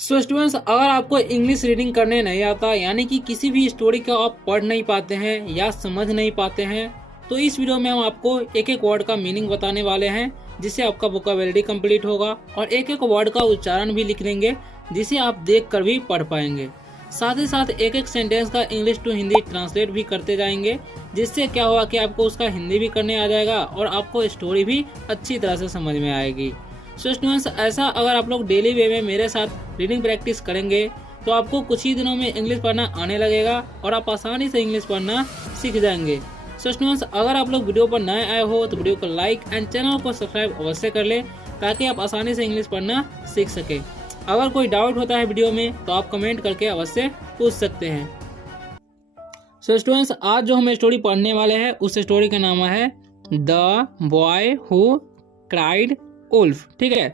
So students, अगर आपको English reading करने नहीं आता, यानी कि किसी भी स्टोरी को आप पढ़ नहीं पाते हैं या समझ नहीं पाते हैं, तो इस वीडियो में हम आपको एक एक वर्ड का मीनिंग बताने वाले हैं, जिससे आपका वोकैबुलरी कंप्लीट होगा और एक एक वर्ड का उच्चारण भी लिख लेंगे, जिसे आप देख कर भी पढ़ पाएंगे। साथ ही साथ एक एक सेंटेंस का इंग्लिश टू हिंदी ट्रांसलेट भी करते जाएंगे, जिससे क्या होगा कि आपको उसका हिंदी भी करने आ जाएगा और आपको स्टोरी भी अच्छी तरह से समझ में आएगी। सो स्टूडेंट्स, ऐसा अगर आप लोग डेली वे में मेरे साथ रीडिंग प्रैक्टिस करेंगे तो आपको कुछ ही दिनों में इंग्लिश पढ़ना आने लगेगा और आप आसानी से इंग्लिश पढ़ना सीख जाएंगे। सो स्टूडेंट्स, अगर आप लोग वीडियो पर नए आए हो तो वीडियो को लाइक एंड चैनल को सब्सक्राइब अवश्य कर ले, ताकि आप आसानी से इंग्लिश पढ़ना सीख सके। अगर कोई डाउट होता है वीडियो में तो आप कमेंट करके अवश्य पूछ सकते हैं। सो स्टूडेंट्स, आज जो हम स्टोरी पढ़ने वाले हैं उस स्टोरी का नाम है the boy who cried wolf. ठीक है,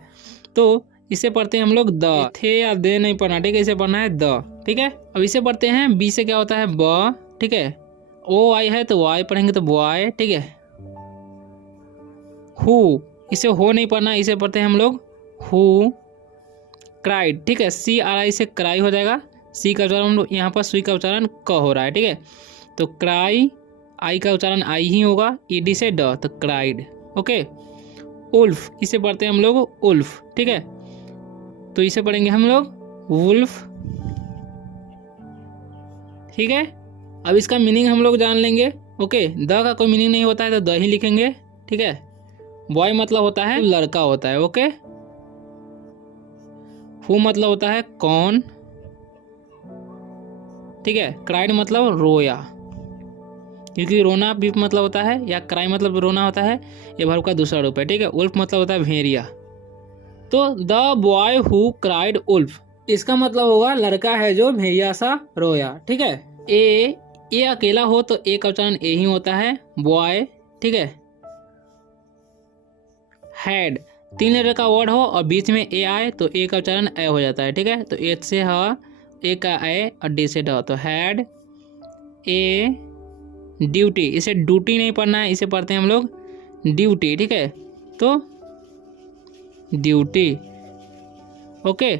तो इसे पढ़ते हैं हम लोग द, थे या दे नहीं पढ़ना, ठीक है, इसे पढ़ना है द। ठीक है, अब इसे पढ़ते हैं बी से क्या होता है ब। ठीक है, ओ आई है तो वाई पढ़ेंगे तो बॉय। ठीक है, हु, इसे हो नहीं पढ़ना, इसे पढ़ते हैं हम लोग हु क्राइड। ठीक है, सी आर आई से क्राई हो जाएगा, सी का उच्चारण यहाँ पर सुई का उच्चारण क हो रहा है। ठीक है, तो क्राई, आई का उच्चारण आई ही होगा, ईडी से ड, तो क्राइड। ओके, उल्फ, इसे पढ़ते हैं हम लोग उल्फ। ठीक है, तो इसे पढ़ेंगे हम लोग वुल्फ। ठीक है, अब इसका मीनिंग हम लोग जान लेंगे। ओके, द का कोई मीनिंग नहीं होता है तो द ही लिखेंगे। ठीक है, बॉय मतलब होता है लड़का होता है। ओके, हु मतलब होता है कौन। ठीक है, क्राइड मतलब रोया, क्योंकि रोना भी मतलब होता है या क्राई मतलब रोना होता है, ये वर्ब का दूसरा रूप है। ठीक है, उल्फ मतलब होता है भेड़िया। तो the boy who cried wolf, इसका मतलब होगा लड़का है जो भेड़िया सा रोया। ठीक है, ए अकेला हो तो ए का उच्चारण ए ही होता है, बॉय। ठीक है, हैड, तीन लेटर का वर्ड हो और बीच में ए आए तो ए का उच्चारण ए हो जाता है। ठीक है, तो एच से ह, ए का ए और डी से ड, तो हैड ए ड्यूटी, इसे ड्यूटी नहीं पढ़ना है, इसे पढ़ते हैं हम लोग ड्यूटी। ठीक है, तो ड्यूटी। ओके,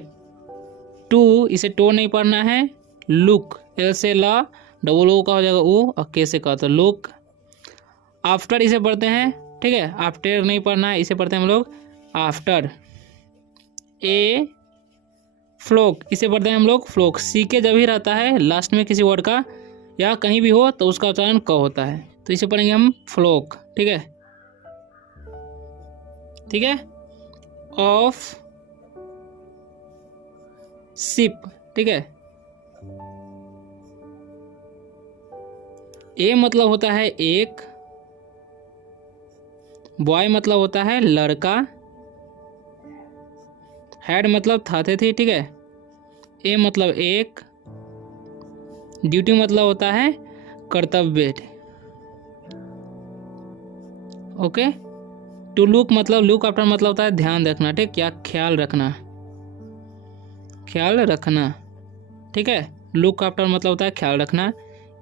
टू, इसे टो नहीं पढ़ना है, लुक, एल से ला, डबल ओ का हो जाएगा ओ और के से का, तो लुक। आफ्टर, इसे पढ़ते हैं, ठीक है, आफ्टर नहीं पढ़ना है, इसे पढ़ते हैं हम लोग आफ्टर। ए फ्लोक, इसे पढ़ते हैं हम लोग फ्लोक, सी के जब ही रहता है लास्ट में किसी वर्ड का या कहीं भी हो तो उसका उच्चारण क होता है, तो इसे पढ़ेंगे हम फ्लोक। ठीक है, ठीक है, ऑफ शिप। ठीक है, ए मतलब होता है एक, बॉय मतलब होता है लड़का, हैड मतलब थाते थे। ठीक है, ए मतलब एक, ड्यूटी मतलब होता है कर्तव्य। ओके, टू लुक मतलब लुक आफ्टर मतलब होता है ध्यान रखना, ठीक, या ख्याल रखना, ख्याल रखना। ठीक है, लुक आफ्टर मतलब होता है ख्याल रखना।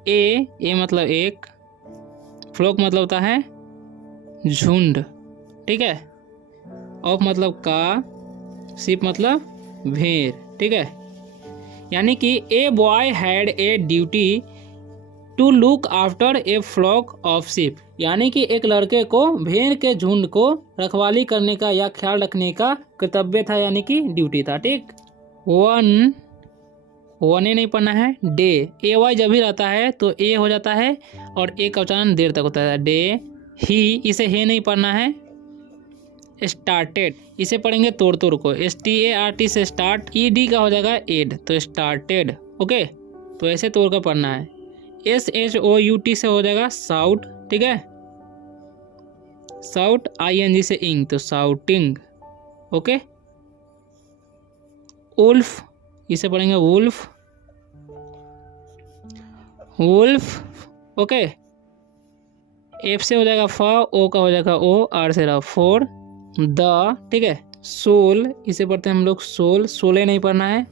ए मतलब एक, फ्लोक मतलब होता है झुंड। ठीक है, ऑफ मतलब का, शिप मतलब भेड़। ठीक है, यानी कि a boy had a duty to look after a flock of sheep, यानी कि एक लड़के को भेड़ के झुंड को रखवाली करने का या ख्याल रखने का कर्तव्य था, यानी कि ड्यूटी था। ठीक, वन ए नहीं पढ़ना है, डे, ए वाई जब भी रहता है तो ए हो जाता है और ए का उच्चारण देर तक होता है, डे। ही, इसे हे नहीं पढ़ना है। स्टार्टेड, इसे पढ़ेंगे तोड़ तोड़ को, START से स्टार्ट, ED का हो जाएगा एड, तो स्टार्टेड। ओके, तो ऐसे तोड़ कर पढ़ना है। SHOUT से हो जाएगा साउट। ठीक है, साउट, ING से इंग, तो साउटिंग। ओके, उल्फ, इसे पढ़ेंगे वुल्फ, वुल्फ। ओके, एफ से हो जाएगा फ, ओ का हो जाएगा ओ, आर से रहा फोर, द। ठीक है, सोल, इसे पढ़ते हैं हम लोग सोल, सोले नहीं पढ़ना है।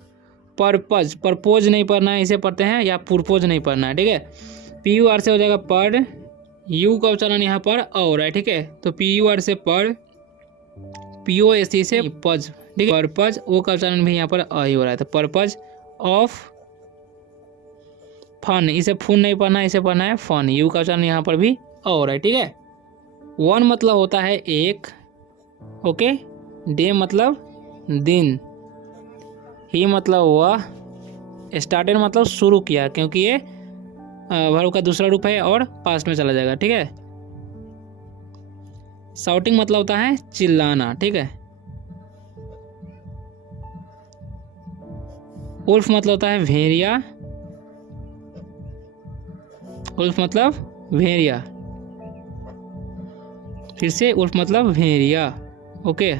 पर्पज, परपोज नहीं पढ़ना है, इसे पढ़ते हैं या पुरपोज नहीं पढ़ना है। ठीक है, PUR से हो जाएगा पर, यू का उच्चारण यहाँ पर और है। ठीक है, तो PUR से पर, POSE से पज, ठीक है। पर्पज ओ का उच्चारण भी यहाँ पर अ ही हो रहा है, तो पर्पज ऑफ फन, इसे फून नहीं पढ़ना है, इसे पढ़ना है फन। यू का उच्चारण यहाँ पर भी अ हो रहा है, ठीक है। वन मतलब होता है एक, ओके। डे मतलब दिन, ही मतलब वह, स्टार्टेड मतलब शुरू किया, क्योंकि ये वर्ब का दूसरा रूप है और पास्ट में चला जाएगा, ठीक है। शाउटिंग मतलब होता है चिल्लाना, ठीक है। उल्फ मतलब होता है भेड़िया, उल्फ मतलब भेड़िया, फिर से उल्फ मतलब भेड़िया, ओके।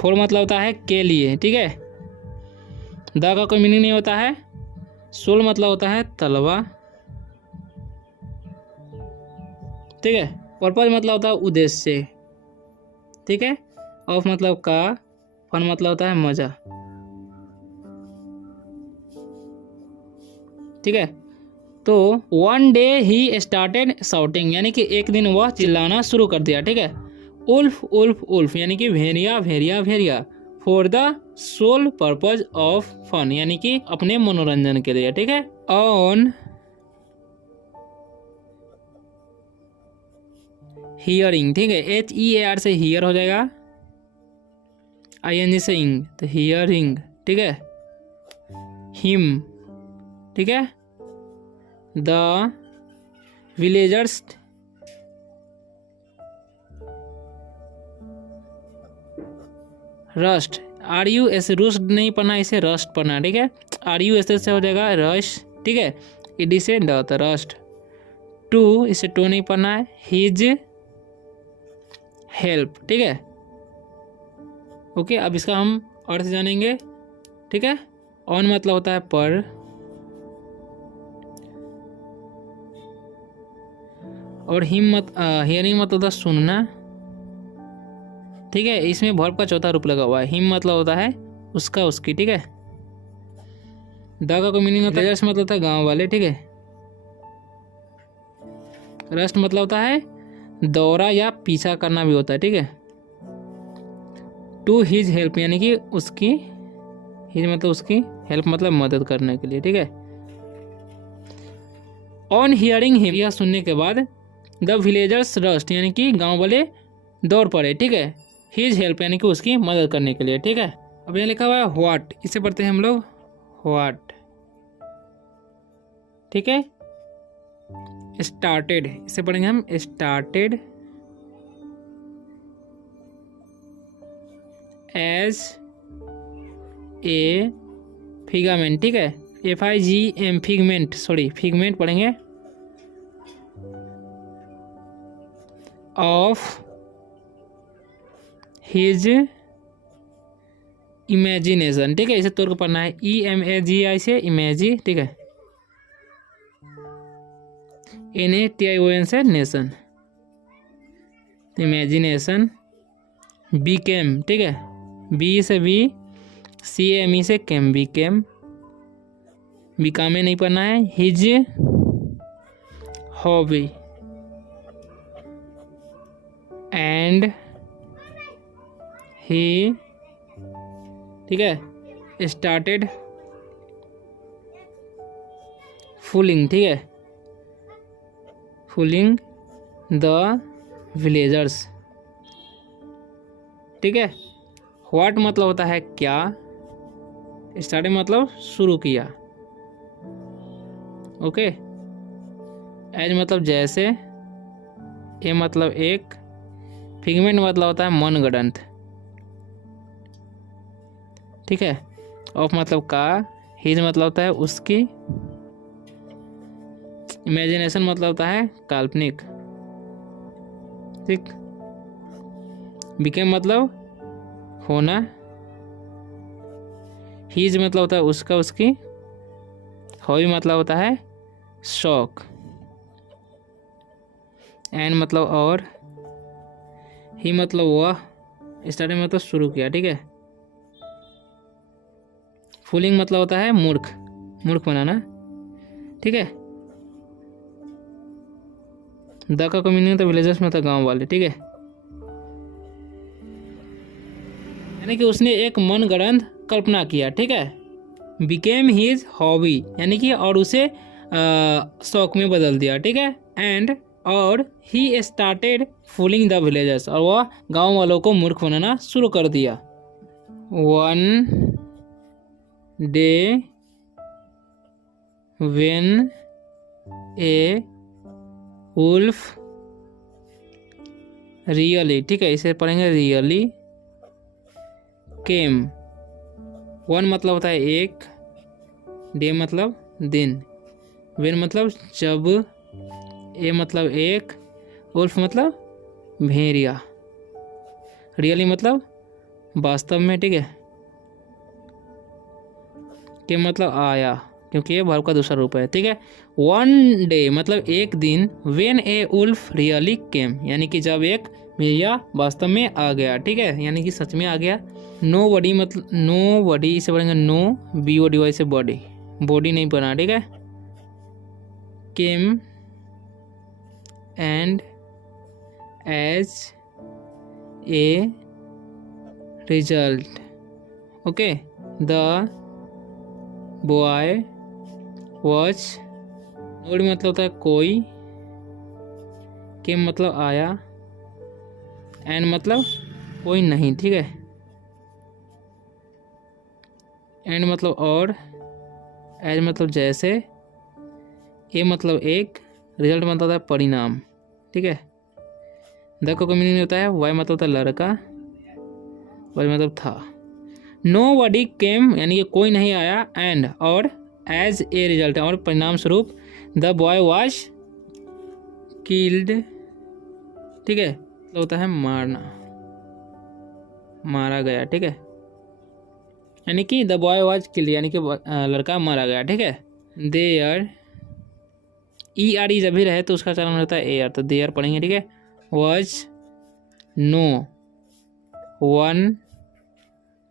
फोर मतलब होता है के लिए, ठीक है। द का कोई मीनिंग नहीं होता है। सोल मतलब होता है तलवा, ठीक है। पर्पज मतलब होता है उद्देश्य, ठीक है। ऑफ मतलब का, फन मतलब होता है मजा, ठीक है। तो one day he started shouting, यानी कि एक दिन वह चिल्लाना शुरू कर दिया, ठीक है। उल्फ उल्फ उल्फ यानी कि भेड़िया भेड़िया भेड़िया, for the sole purpose of fun, यानी कि अपने मनोरंजन के लिए, ठीक है। ऑन हियरिंग, ठीक है। HEAR से हियर हो जाएगा, ING से इंग, तो हियरिंग, ठीक है। हिम, ठीक है। The villagers rust, RUS roost नहीं पढ़ना, इसे रस्ट पढ़ना, ठीक है। RUS से हो जाएगा रश, ठीक है। ED से ड, तो रस्ट। टू, इसे टू नहीं पढ़ना है। हिज हेल्प, ठीक है, ओके। अब इसका हम अर्थ जानेंगे, ठीक है। ऑन मतलब होता है पर, और हियरिंग मतलब होता है सुनना, ठीक है। इसमें वर्ब का चौथा रूप लगा हुआ है। हिम मतलब होता है उसका उसकी, ठीक है। द का कोई मीनिंग होता है, रस्ट मतलब होता है गांव वाले, ठीक है। रस्ट मतलब होता है दौरा या पीछा करना भी होता है, ठीक है। टू हिज हेल्प यानी कि उसकी, हिज मतलब उसकी, हेल्प मतलब मदद करने के लिए, ठीक है। ऑन हियरिंग हिम, यह सुनने के बाद, द विलेजर्स रस्ट यानी कि गांव वाले दौड़ पड़े, ठीक है। हिज हेल्प यानी कि उसकी मदद करने के लिए, ठीक है। अब यहाँ लिखा हुआ है व्हाट, इसे पढ़ते हैं हम लोग व्हाट, ठीक है। स्टार्टेड, इसे पढ़ेंगे हम स्टार्टेड, एज ए फिगामेंट, ठीक है। FIGM फिगमेंट, सॉरी फिगमेंट पढ़ेंगे, ऑफ हिज इमेजिनेशन, ठीक है। इसे तोड़ के पढ़ना है EMAGI से इमेजी, ठीक है। NATION से नेशन, इमेजिनेशन। बीकेम, ठीक है। B से बी, CAME से केम, बीकेम। बिकामे नहीं पढ़ना है। हिज हॉबी एंड ही, ठीक है। स्टार्टेड फूलिंग, ठीक है, फूलिंग द विलेजर्स, ठीक है। व्हाट मतलब होता है क्या, स्टार्टिंग मतलब शुरू किया, ओके। एज मतलब जैसे, ए मतलब एक, फिगमेंट मतलब होता है मनगढ़ंत, ठीक है। ऑफ मतलब का, हिज मतलब होता है उसकी, इमेजिनेशन मतलब होता है काल्पनिक, ठीक। बिकेम मतलब होना, हिज मतलब होता है उसका उसकी, हॉबी मतलब होता है शौक, एंड मतलब और, ही मतलब वह, स्टार्टिंग मतलब शुरू किया, ठीक है। फूलिंग मतलब होता है मूर्ख, मूर्ख बनाना, ठीक है। द का मीनिंग तो विलेजर्स में होता है गाँव वाले, ठीक है। यानी कि उसने एक मनगढ़ंत कल्पना किया, ठीक है। बिकेम हिज हॉबी यानी कि और उसे शौक में बदल दिया, ठीक है। एंड और he started fooling the villagers, और वह गांव वालों को मूर्ख बनाना शुरू कर दिया। One day when a wolf really, ठीक है, इसे पढ़ेंगे रियली केम। वन मतलब होता है एक, डे मतलब दिन, वेन मतलब जब, ए मतलब एक, वुल्फ मतलब भेड़िया, रियली मतलब वास्तव में, ठीक है। के मतलब आया, क्योंकि ये वर्ब का दूसरा रूप है, ठीक है। वन डे मतलब एक दिन, when a wolf really came यानी कि जब एक भेड़िया वास्तव में आ गया, ठीक है, यानी कि सच में आ गया। नो बडी मतलब नो बडी, इसे पढ़ेंगे no B O D Y से बॉडी, बॉडी नहीं पढ़ना, ठीक है। Came and as a result, okay, the boy watch, nod मतलब होता है कोई, केम मतलब आया, एंड मतलब कोई नहीं, ठीक है। एंड मतलब और, एज मतलब जैसे, ए मतलब एक, रिजल्ट मतलब होता है परिणाम, ठीक है। द को मीनिंग होता है, वाई मतलब होता है लड़का, वाई मतलब था। नो बडी केम यानी कि कोई नहीं आया, एंड और एज ए रिजल्ट और परिणाम स्वरूप द बॉय वॉज किल्ड, ठीक है, तो होता है मारना, मारा गया, ठीक है। यानी कि द बॉय वॉज किल्ड यानी कि लड़का मारा गया, ठीक है। देयर ई आर ई जब भी रहे तो उसका चलन होता है एयर, तो देयर पढ़ेंगे, ठीक है। Was no one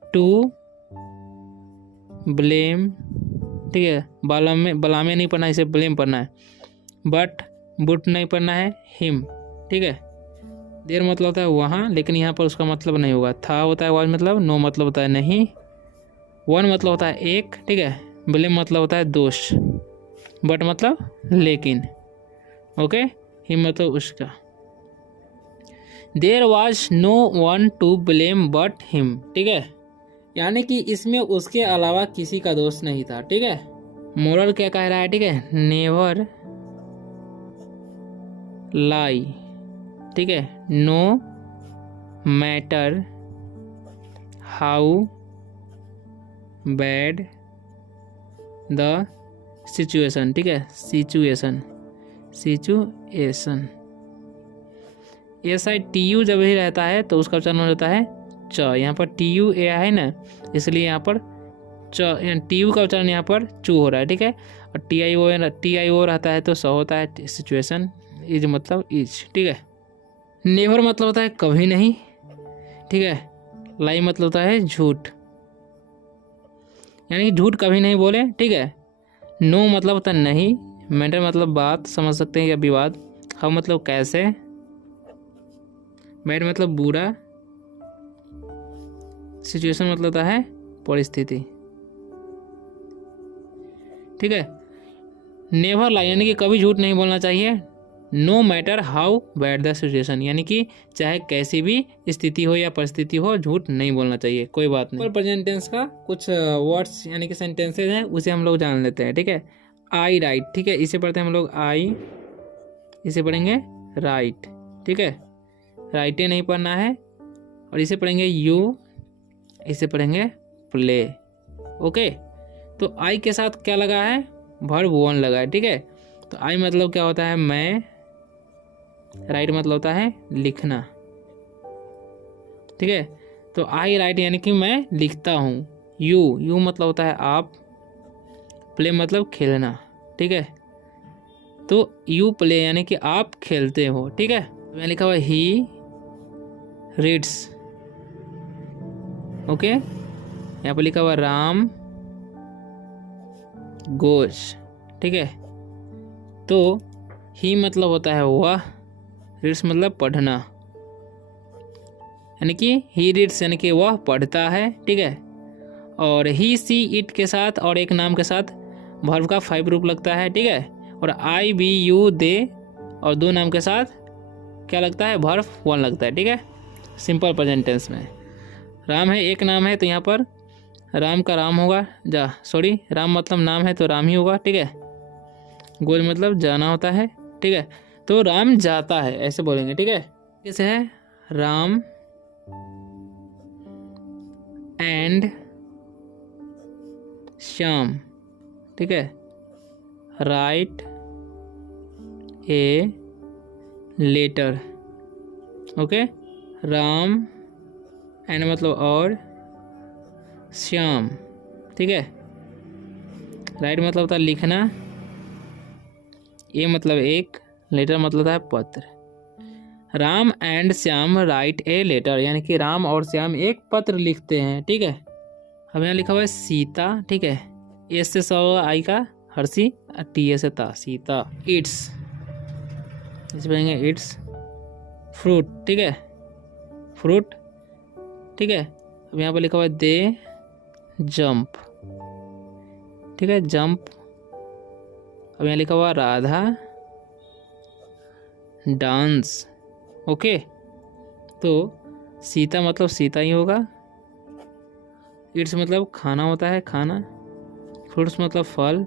to blame, ठीक है, बला में नहीं पढ़ना, इसे ब्लेम पढ़ना है। बट बुट नहीं पढ़ना है, हिम, ठीक है। देर मतलब होता है वहाँ, लेकिन यहाँ पर उसका मतलब नहीं होगा। था होता है वाज मतलब, नो मतलब होता है नहीं, वन मतलब होता है एक, ठीक है, ब्लेम मतलब होता है दोष, बट मतलब लेकिन, ओके, हिम मतलब उसका। There was no one to blame but him, ठीक है, यानी कि इसमें उसके अलावा किसी का दोष नहीं था, ठीक है। मोरल क्या कह रहा है, ठीक है, नेवर लाई, ठीक है, no matter how bad the situation, ठीक है, situation S I T U जब ही रहता है तो उसका उच्चारण होता है च, यहाँ पर टी यू ए है ना, इसलिए यहाँ पर टी यू का उच्चारण यहाँ पर चू हो रहा है, ठीक है। और टी आई ओ रहता है तो स होता है, सिचुएशन, इज मतलब इज, ठीक है। नेवर मतलब होता है कभी नहीं, ठीक है। लाई मतलब होता है झूठ, यानी झूठ कभी नहीं बोले, ठीक है। नो मतलब होता है नहीं, मैटर मतलब बात समझ सकते हैं या विवाद, हाउ मतलब कैसे, बैड मतलब बुरा, सिचुएशन मतलब होता है परिस्थिति, ठीक है। नेवर लाई यानी कि कभी झूठ नहीं बोलना चाहिए। No matter how bad the situation यानी कि चाहे कैसी भी स्थिति हो या परिस्थिति हो, झूठ नहीं बोलना चाहिए, कोई बात नहीं। प्रेजेंट टेंस का कुछ वर्ड्स यानी कि सेंटेंसेज हैं, उसे हम लोग जान लेते हैं, ठीक है। आई राइट, ठीक है, इसे पढ़ते हैं हम लोग आई, इसे पढ़ेंगे राइट, ठीक है, राइटे नहीं पढ़ना है। और इसे पढ़ेंगे यू, इसे पढ़ेंगे प्ले, ओके। तो आई के साथ क्या लगा है, वर्ब वन लगा है, ठीक है। तो आई मतलब क्या होता है मैं, राइट मतलब होता है लिखना, ठीक है। तो आई राइट यानी कि मैं लिखता हूँ। यू मतलब होता है आप, प्ले मतलब खेलना, ठीक है। तो यू प्ले यानी कि आप खेलते हो, ठीक है। मैं लिखा हुआ ही रीड्स, ओके। यहाँ पर लिखा हुआ राम गोज, ठीक है। तो ही मतलब होता है वह, रीड्स मतलब पढ़ना, यानी कि ही रीड्स यानी कि वह पढ़ता है, ठीक है। और ही सी इट के साथ और एक नाम के साथ वर्ब का 5 रूप लगता है, ठीक है। और आई वी यू दे और 2 नाम के साथ क्या लगता है, वर्ब 1 लगता है, ठीक है। सिंपल प्रेजेंट टेंस में राम है, एक नाम है तो यहाँ पर राम का राम होगा, राम मतलब नाम है तो राम ही होगा, ठीक है। गोज मतलब जाना होता है, ठीक है। तो राम जाता है ऐसे बोलेंगे, ठीक है। कैसे है, राम एंड श्याम, ठीक है, write a letter, okay. Ram and मतलब और, श्याम, ठीक है। राइट मतलब होता है लिखना, ए मतलब एक, लेटर मतलब होता है पत्र। Ram and Shyam write a letter, यानी कि राम और श्याम एक पत्र लिखते हैं, ठीक है। अब यहाँ लिखा हुआ है सीता, ठीक है। एस से सौ आई का हर्षी, टी ए से ता, सीता। इट्स, इस पढ़ेंगे इट्स फ्रूट, ठीक है, फ्रूट, ठीक है। अब यहाँ पर लिखा हुआ है दे जंप, ठीक है, जंप। अब यहाँ लिखा हुआ राधा डांस, ओके। तो सीता मतलब सीता ही होगा, इट्स मतलब खाना होता है, खाना, फ्रूट्स मतलब फल,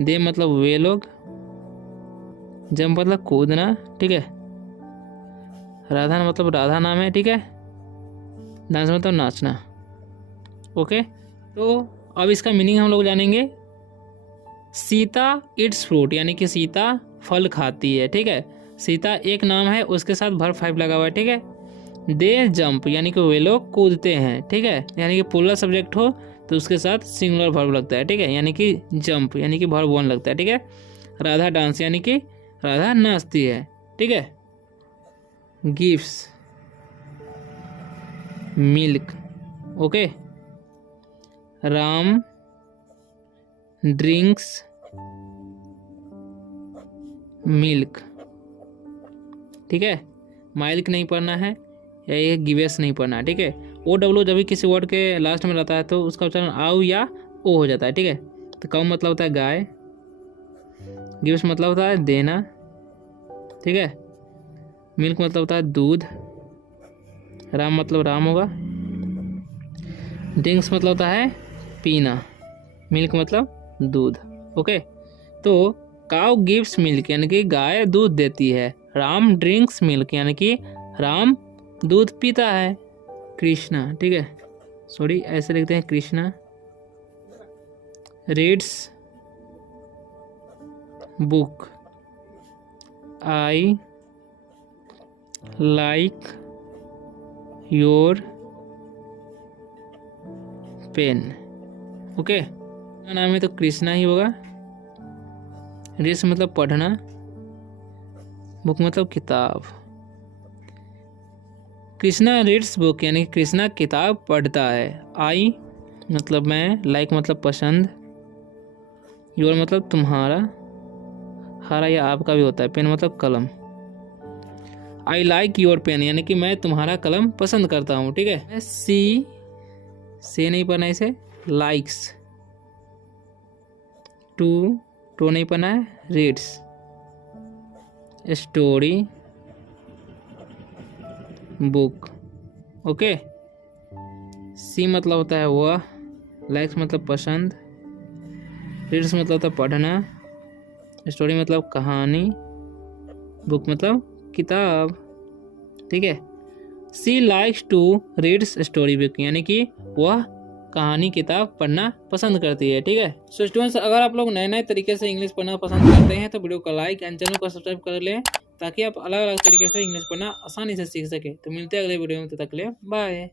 दे मतलब वे लोग, जंप मतलब कूदना, ठीक है। राधा मतलब राधा नाम है, ठीक है। डांस मतलब नाचना, ओके। तो अब इसका मीनिंग हम लोग जानेंगे। सीता इट्स फ्रूट, यानी कि सीता फल खाती है, ठीक है। सीता एक नाम है, उसके साथ वर्ब 5 लगा हुआ है, ठीक है। दे जंप, यानी कि वे लोग कूदते हैं, ठीक है। यानी कि प्लूरल सब्जेक्ट हो तो उसके साथ सिंगुलर वर्ब लगता है, ठीक है, यानी कि जंप यानी कि वर्ब 1 लगता है, ठीक है। राधा डांस, यानी कि राधा नाचती है, ठीक है। Gives milk, okay. Ram drinks milk, ठीक है। मिल्क नहीं पढ़ना है, या ये गिवेस नहीं पढ़ना है, ठीक है। ओ डब्ल्यू जब भी किसी वर्ड के लास्ट में रहता है तो उसका उच्चारण आउ या ओ हो जाता है, ठीक है। तो काउ मतलब होता है गाय, गिव्स मतलब होता है देना, ठीक है। मिल्क मतलब होता है दूध, राम मतलब राम होगा, ड्रिंक्स मतलब होता है पीना, मिल्क मतलब दूध, ओके। तो काउ गिव्स मिल्क यानी कि गाय दूध देती है, राम ड्रिंक्स मिल्क यानी कि राम दूध पीता है। कृष्णा, ठीक है, ऐसे लिखते हैं Krishna reads book, I like your pen, okay. नाम है तो कृष्णा ही होगा। रीड्स मतलब पढ़ना, बुक मतलब किताब। कृष्णा रीड्स बुक यानी कृष्णा किताब पढ़ता है। आई मतलब मैं, लाइक मतलब पसंद, योर मतलब तुम्हारा, हारा या आपका भी होता है, पेन मतलब कलम। आई लाइक योर पेन यानी कि मैं तुम्हारा कलम पसंद करता हूँ, ठीक है। सी से नहीं पढ़ना इसे, लाइक्स, टू नहीं पढ़ना है, रीड्स स्टोरी बुक, ओके। सी मतलब होता है वह, लाइक्स मतलब पसंद, रीड्स मतलब होता है पढ़ना, स्टोरी मतलब कहानी, बुक मतलब किताब, ठीक है। She likes to reads story book यानी कि वह कहानी किताब पढ़ना पसंद करती है, ठीक है। सो स्टूडेंट्स, अगर आप लोग नए नए तरीके से इंग्लिश पढ़ना पसंद करते हैं तो वीडियो को लाइक एंड चैनल को सब्सक्राइब कर लें, ताकि आप अलग अलग तरीके से इंग्लिश पढ़ना आसानी से सीख सके। तो मिलते हैं अगले वीडियो में, तब तक के लिए बाय।